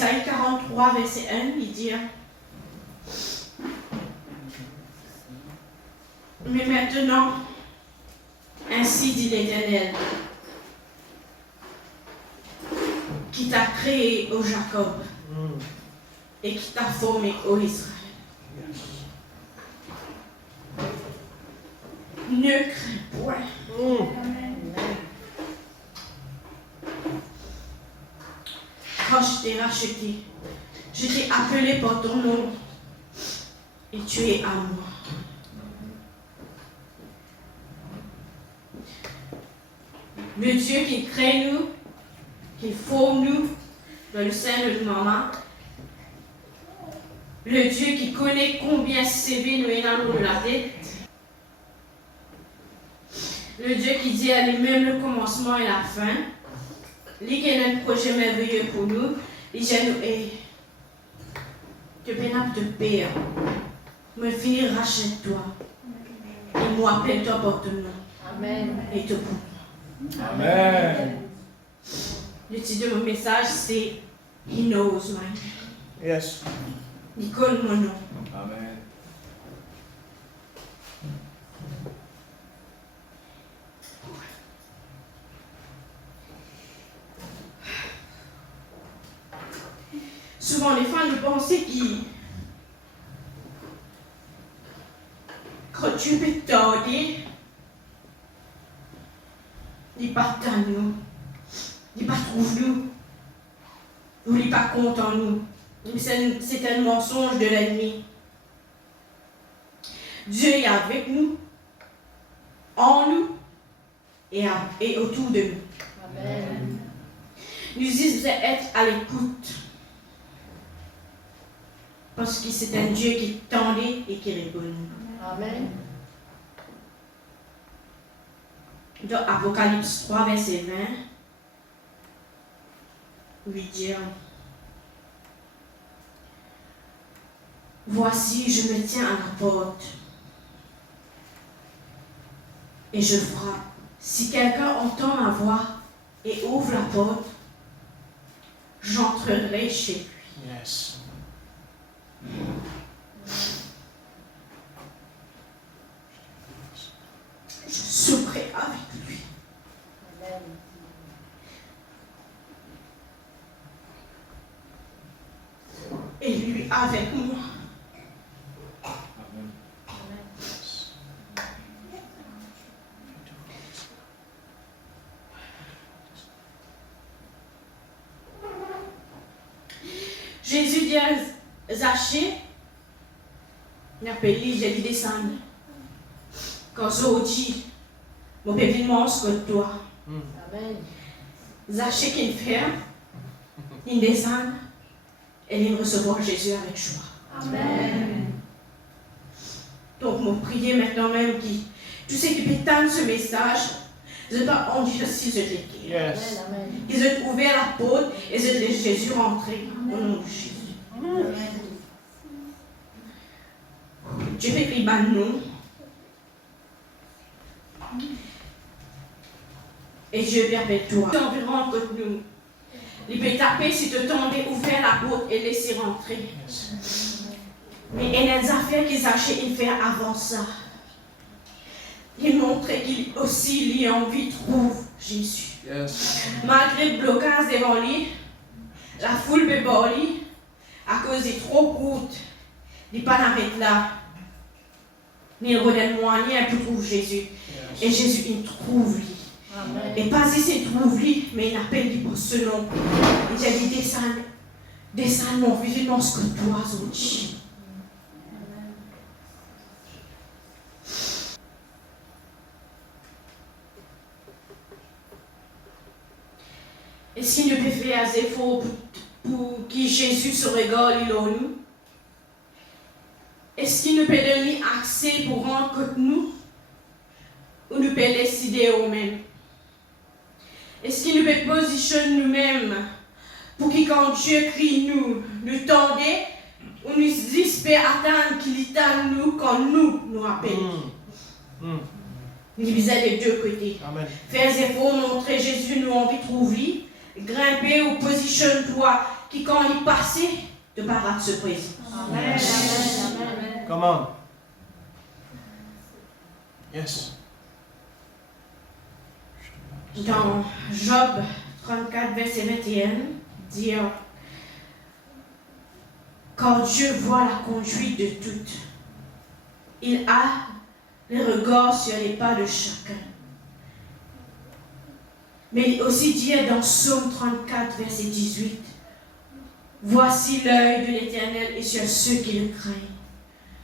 Isaïe 43, verset 1, il dit: mais maintenant, ainsi dit l'Éternel, qui t'a créé, ô Jacob, et qui t'a formé, ô Israël. Ne crains point. Quand je t'ai racheté, je t'ai appelé par ton nom, et tu es à moi. Le Dieu qui crée nous, qui forme nous dans le sein de notre maman, le Dieu qui connaît combien CV nous est dans de la tête, le Dieu qui dit à lui-même le commencement et la fin, lui qui a un projet merveilleux pour nous, il dit à nous: hey, que pénable de paix, me finir rachète-toi, et moi appelle-toi par ton nom. Amen. Et te pour. Amen. Le titre de mon message, c'est He knows my name. Yes. Il connaît mon nom. Amen. Souvent, les femmes nous pensent quand Dieu peut t'aider, il n'est pas dans nous, il n'est pas trouve nous, ou il n'est pas content nous. C'est un mensonge de l'ennemi. Dieu est avec nous, en nous et autour de nous. Amen. Nous disons être à l'écoute. Parce que c'est un Dieu qui tendait et qui répond. Amen. Dans Apocalypse 3, verset 20, lui dit: voici, je me tiens à la porte et je frappe. Si quelqu'un entend ma voix et ouvre la porte, j'entrerai chez lui. Yes. Je souperai avec lui. Amen. Et lui avec moi. Amen. Jésus dit à Zachée, il appelle lui, j'ai vu descendre. Quand je dis, mon bébé mange que toi. Amen. Zachée qui fait, il descend et il recevoir Jésus avec joie. Amen. Donc, mon prier maintenant même qui, tous ceux qui peut tendre ce message, je dois en dire si je t'ai dit. Yes. Amen. Ils ont ouvert la porte et je laisse Jésus rentrer au nom de Jésus. Amen. Dieu fait qu'il bat nous. Et Dieu vient avec toi. Environ contre nous. Il peut taper si tu tombes, ouvrir la porte et laisser rentrer. Mais il y a des affaires qu'ils achètent et faire avant ça. Il montre qu'il aussi il a envie de trouver Jésus. Yes. Malgré le blocage devant lui, la foule devant lui, à cause des trop courtes, il n'est pas d'arrêt là. Mais il redonne moyen pour trouver Jésus. Et Jésus, il trouve lui. Amen. Et pas si c'est trouve lui, mais il appelle lui pour ce nom. Il a dit descends mon vigilance que toi, Zodi. Est-ce qu'il ne peut faire des efforts pour que Jésus se régale en nous? Est-ce qu'il ne peut donner accès pour rendre contre nous? Ou nous peut décider nous-mêmes? Est-ce qu'il nous peut positionner nous-mêmes pour que quand Dieu crie nous tendez, ou nous espérons attendre qu'il attende nous quand nous appelle? Il visait des deux côtés. Amen. Faire des efforts, montrer Jésus, nous envie de trouver, grimper ou positionne-toi qui quand il passait de par ce présent. Amen. Amen. Come on. Yes. Dans Job 34, verset 21, dit quand Dieu voit la conduite de toutes, il a les regards sur les pas de chacun. Mais il aussi dit dans Psaume 34, verset 18, voici l'œil de l'Éternel et sur ceux qui le craignent,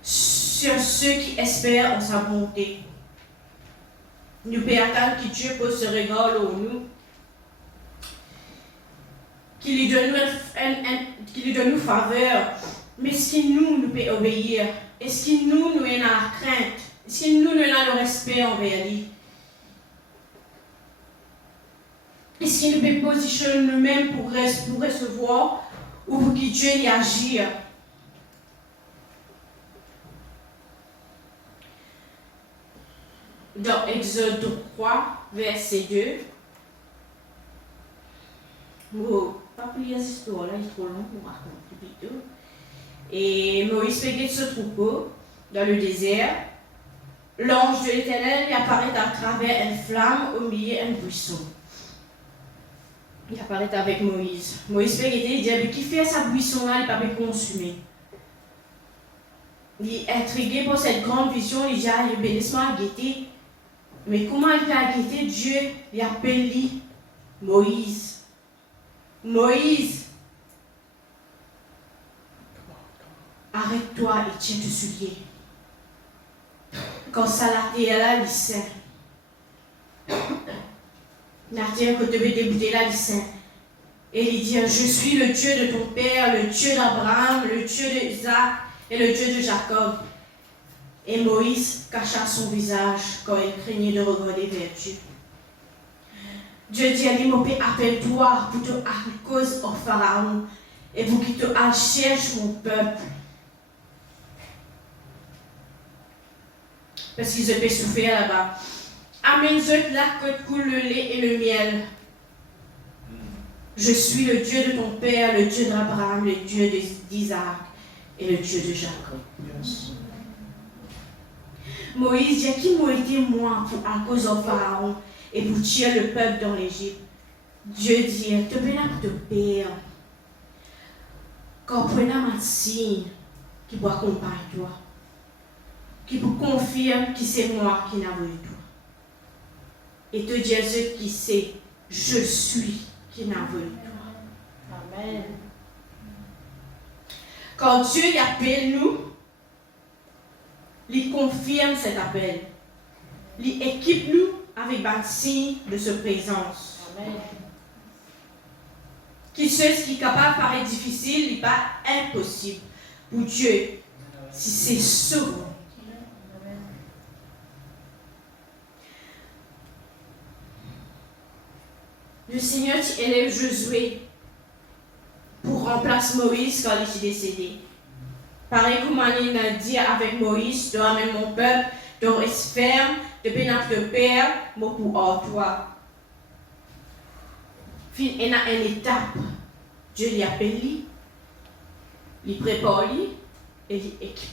sur ceux qui espèrent en sa bonté. Nous pouvons attendre que Dieu pose ce regard en nous, qu'il lui donne nous faveur, mais est-ce que nous pouvons obéir? Est-ce que nous avons la crainte? Est-ce que nous avons le respect envers lui? Est-ce que nous pouvons positionner nous-mêmes pour recevoir ou pour que Dieu y agisse? Dans Exode 3, verset 2, je ne vais pas lire cette histoire-là, il est trop long pour raconter plutôt. Et Moïse fait ce troupeau dans le désert. L'ange de l'Éternel lui apparaît à travers une flamme au milieu d'un buisson. Il apparaît avec Moïse. Moïse fait il dit, mais qui fait sa buisson-là, il n'est pas consumé. Il est intrigué par cette grande vision, il dit, ah, il bénisse-moi à guetter. Mais comment il fait à guetter Dieu? Il appelle lui Moïse. Moïse, arrête-toi et tiens tes souliers. Quand ça la terre là, il sait. La terre que tu veux débuter là, il sait. Et il dit, je suis le Dieu de ton père, le Dieu d'Abraham, le Dieu d'Isaac et le Dieu de Jacob. Et Moïse cacha son visage quand il craignait de regarder vers Dieu. Dieu dit à lui, mon père, appelle-toi pour te à cause au Pharaon et pour qu'il te cherche mon peuple. Parce qu'ils peuvent souffrir là-bas. Amène-eux là que coule le lait et le miel. Je suis le Dieu de ton père, le Dieu d'Abraham, le Dieu d'Isaac et le Dieu de Jacob. Yes. Moïse dit, qui m'a été moi pour à cause au Pharaon et pour tuer le peuple dans l'Égypte? Dieu dit, te bénis pour te père. Quand prenez un signe qui peut accompagner toi, qui vous confirme que c'est moi qui n'ai pas eu toi. Et te dire ce qui sait, je suis qui n'a pas eu toi. Amen. Quand Dieu appelle nous, il confirme cet appel. Il équipe nous avec un signe de sa présence. Amen. Qui sait ce qui est capable de paraître difficile, n'est pas impossible pour Dieu, si c'est souvent. Le Seigneur élève Josué pour remplacer Moïse quand il est décédé. Pareil comme il a dit avec Moïse, tu ramènes mon peuple, tu restes ferme, tu pénètres de père, moi pour hors toi. Il y a une étape. Dieu l'y appelle, il prépare et il équipe.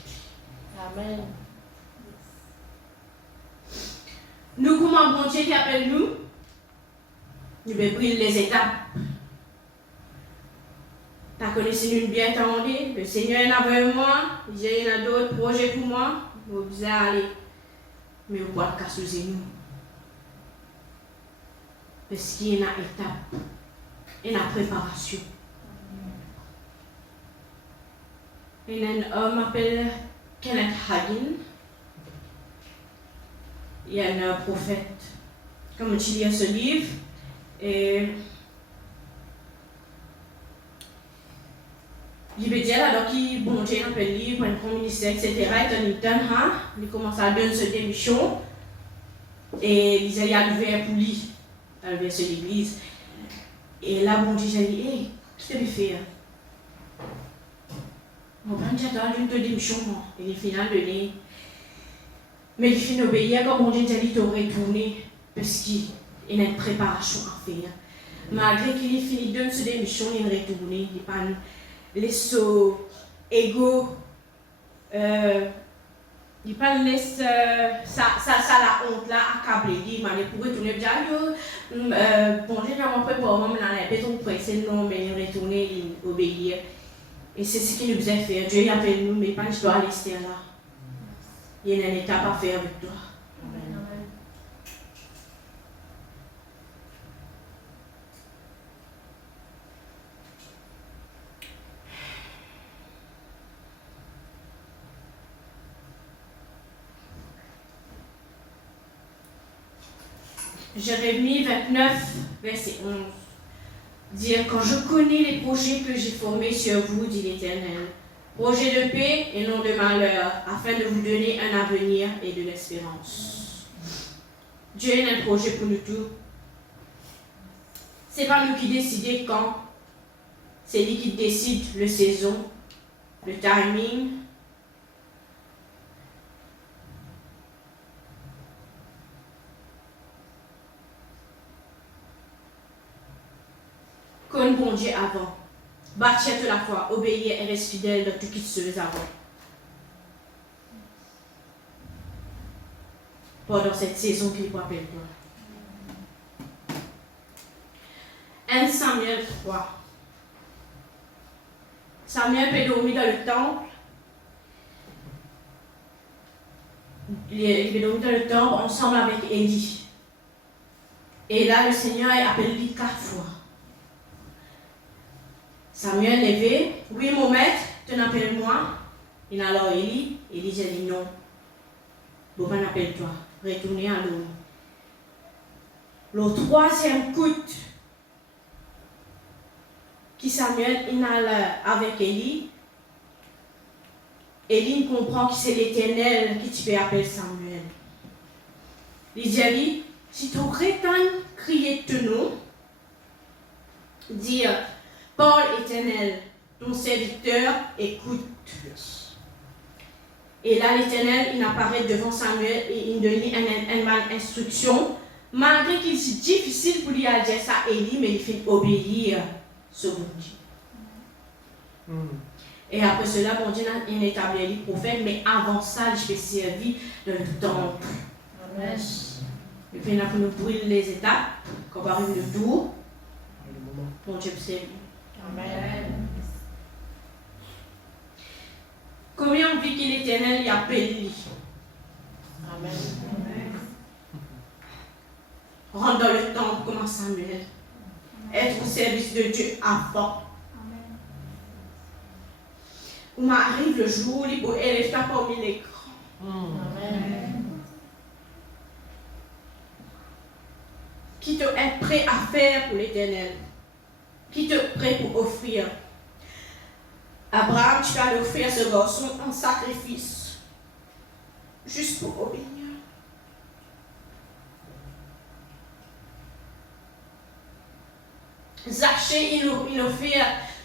Amen. Nous, comment bon Dieu qui appelle nous, nous devons prendre les étapes. Tu connais une bien entendu, le Seigneur est avec moi, il y a d'autres projets pour moi, vous allez aller. Mais vous ne pouvez pas casser nous. Parce qu'il y a une étape, une préparation. Il y a un homme appelé Kenneth Hagin. Il y a un prophète. Comme tu lis ce livre, et il veut dire là, donc il bon Dieu dans le livre, un grand ministère, etc. Il commence à donner cette émission et il y a l'ouvert pour lui, à l'ouvert sur l'église. Et là, bon Dieu, j'ai dit, hey, qu'est-ce que tu fais? Bon, ben, j'ai donné une émission, et il finit de donner. Mais il finit d'obéir, comme bon Dieu, j'ai dit, de retourner, parce qu'il y a une préparation à faire. Malgré qu'il ait fini de se démission, il est retourné. Il pas les sauts égaux. Il pas laisse ça la honte là accabler. Il m'a pour retourner bien. Bon, j'ai vraiment pas pour moi dans la maison pour essayer non, mais il retourner, il obéir. Et c'est ce qu'il nous faisait faire. Dieu appelle nous, mais pas je dois rester là. Il y a une étape à faire avec toi. Jérémie 29, verset 11. Dire, quand je connais les projets que j'ai formés sur vous, dit l'Éternel, projets de paix et non de malheur, afin de vous donner un avenir et de l'espérance. Dieu a un projet pour nous tous. Ce n'est pas nous qui décidons quand, c'est lui qui décide le saison, le timing. Comme bon Dieu avant. Bâtir toute la foi, obéir et rester fidèle dans tout ce qui se faisait avant. Pendant cette saison qu'il faut appeler toi. 1 Samuel 3. Samuel peut dormir dans le temple. Il peut dormir dans le temple ensemble avec Élie. Et là, le Seigneur appelle lui 4 fois. Samuel levé, oui mon maître, tu n'appelles moi. Et alors Élie a dit non. Bon, on appelle-toi, retournez à l'eau. Le 3e coup qui Samuel il avec Élie, Élie comprend que c'est l'Éternel qui tu peux appeler Samuel. Il dit, si tu rétends crier ton nom, dire, Paul Éternel, ton serviteur, écoute. Yes. Et là, l'Éternel, il apparaît devant Samuel et il donne une instruction. Malgré qu'il est difficile pour lui à dire ça à Élie, mais il fait obéir ce bon Dieu. Et après cela, mon Dieu a établi les prophètes, mais avant ça, il fait servir dans le temple. Amen. Et puis, pour nous brûler les étapes, quand on arrive le tour, mon Dieu peut servir. Amen. Combien on vit que l'Éternel y appelle lui? Amen. Rentre dans le temple comme Samuel. Être au service de Dieu avant. Où m'arrive le jour où il faut élève ta parmi les grands. Amen. Qui te est prêt à faire pour l'Éternel? Qui te est prêt pour offrir? Abraham, tu vas offrir ce garçon en sacrifice. Juste pour obéir. Zachée, il offre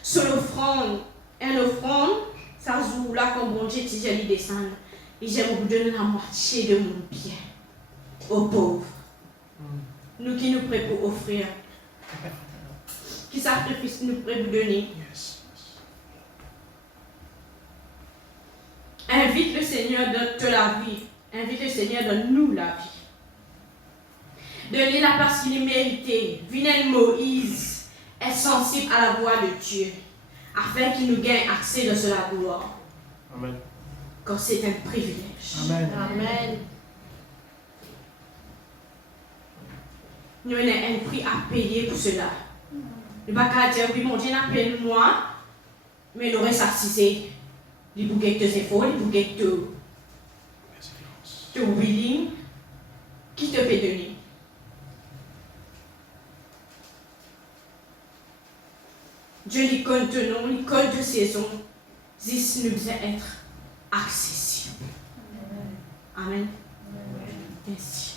son offrande. Un offrande, ça joue là comme bon Dieu, si je lui descendre. Et je vais vous donner la moitié de mon bien aux pauvres. Nous qui nous prêts pour offrir. Qui sacrifice nous prêts pour donner. Yes. Invite le Seigneur dans toute la vie. Invite le Seigneur dans nous la vie. Donnez la place qu'il est mérité. Vinel Moïse est sensible à la voix de Dieu, afin qu'il nous gagne accès dans la gloire. Amen. Quand c'est un privilège. Amen. Amen. Nous avons un prix à payer pour cela. Ne pas qu'à dire, oui, mon Dieu, appelle-moi, mais il aurait s'assisé. Les bouquets de efforts, les bouquets de willing, qui te peut donner. Dieu lui compte de nom, lui compte de saison, this nous doit être accessible. Amen. Merci.